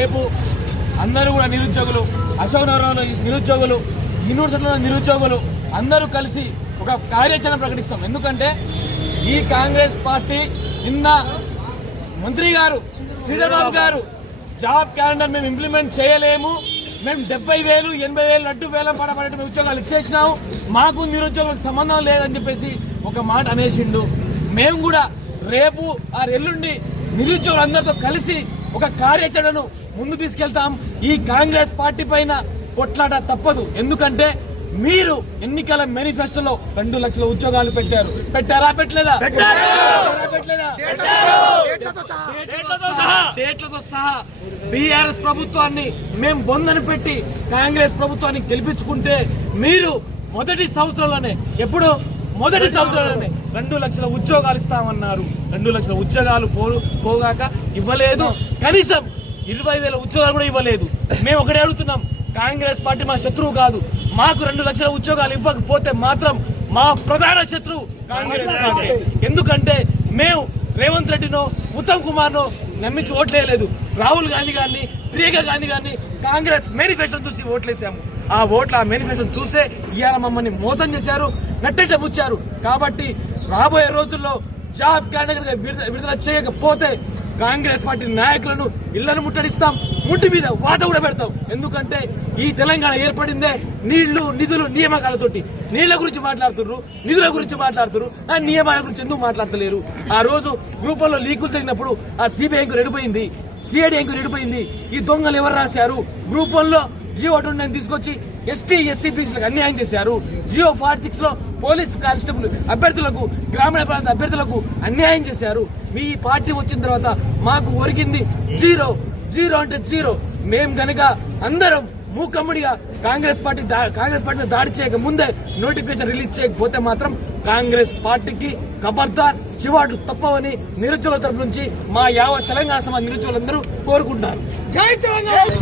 రేపు అందరూ కూడా నిరుద్యోగులు, అశోక్ నగరంలో నిరుద్యోగులు, యూనివర్సిటీలో నిరుద్యోగులు అందరూ కలిసి ఒక కార్యాచరణ ప్రకటిస్తాం. ఎందుకంటే ఈ కాంగ్రెస్ పార్టీ నిన్న మంత్రి గారు శ్రీధర్ బాబు గారు జాబ్ క్యాలెండర్ మేము ఇంప్లిమెంట్ చేయలేము, మేము 70,000 80,000 లడ్డు వేలం పడబడే ఉద్యోగాలు ఇచ్చేసినాము, మాకు నిరుద్యోగులకు సంబంధం లేదని చెప్పేసి ఒక మాట అనేసిండు. మేము కూడా రేపు ఆ ఎల్లుండి నిరుద్యోగులందరితో కలిసి ఒక కార్యాచరణను ముందు తీసుకెళ్తాం. ఈ కాంగ్రెస్ పార్టీ పైన కొట్లాట తప్పదు. ఎందుకంటే మీరు ఎన్నికల మేనిఫెస్టోలో 2 లక్షల ఉద్యోగాలు పెట్టారా? పెట్టలేదా? డేట్లతో సహా బీఆర్ఎస్ ప్రభుత్వాన్ని మేము బొందని పెట్టి కాంగ్రెస్ ప్రభుత్వాన్ని గెలిపించుకుంటే మీరు మొదటి సంవత్సరంలోనే 2 లక్షల ఉద్యోగాలు ఇస్తామన్నారు. 2 లక్షల ఉద్యోగాలు పోగాక ఇవ్వలేదు, కనీసం 20,000 ఉద్యోగాలు కూడా ఇవ్వలేదు. మేము ఒకటే అడుగుతున్నాం, కాంగ్రెస్ పార్టీ మా శత్రువు కాదు, మాకు 2 లక్షల ఉద్యోగాలు ఇవ్వకపోతే మాత్రం మా ప్రధాన శత్రువు కాంగ్రెస్ పార్టీ. ఎందుకంటే మేము రేవంత్ రెడ్డినో ఉత్తమ్ కుమార్నో నమ్మించి ఓట్లేయలేదు, రాహుల్ గాంధీ గారిని ప్రియాంక గాంధీ గారిని కాంగ్రెస్ మేనిఫెస్టో చూసి ఓట్లేసాము. ఆ మేనిఫెస్టో చూసే ఇవాళ మమ్మల్ని మోసం చేశారు, నట్టేట ముచ్చారు. కాబట్టి రాబోయే రోజుల్లో జాబ్ క్యాలెండర్ విడుదల చేయకపోతే కాంగ్రెస్ పార్టీ నాయకులను ఇళ్లను ముట్టడిస్తాం, ముట్టి మీద వాత కూడా పెడతాం. ఎందుకంటే ఈ తెలంగాణ ఏర్పడిందే నీళ్లు, నిధులు, నియామకాలతోటి. నీళ్ల గురించి మాట్లాడుతున్నారు, నిధుల గురించి మాట్లాడుతున్నారు, ఆ నియమాల గురించి ఎందుకు మాట్లాడతలేరు? ఆ రోజు గ్రూపుల్లో లీకులు జరిగినప్పుడు ఆ సిబిఐ ఎంక్వైరీ ఎడిపోయింది, సిఐడి ఎంక్వైరీ ఎడిపోయింది. ఈ దొంగలు ఎవరు రాశారు? గ్రూప్ 1లో జియో 29 తీసుకొచ్చి ఎస్టీ ఎస్సీ బీసీలకు అన్యాయం చేశారు. జియో 46 లో పోలీస్ కానిస్టేబుల్ అభ్యర్థులకు, గ్రామీణ ప్రాంత అభ్యర్థులకు అన్యాయం చేశారు. మీ పార్టీ వచ్చిన తర్వాత మాకు ఒరిగింది జీరో అంటే జీరో. మేము గనక అందరం మూకమ్ముడిగా కాంగ్రెస్ పార్టీని దాడి చేయక ముందే నోటిఫికేషన్ రిలీజ్ చేయకపోతే మాత్రం కాంగ్రెస్ పార్టీకి ఖబర్దార్, చివాట్లు తప్పవని నిరుద్యోగుల తరపు నుంచి మా యావత్ తెలంగాణ సమాజ నిరుద్యోగులందరూ కోరుకుంటారు. జై తెలంగాణ.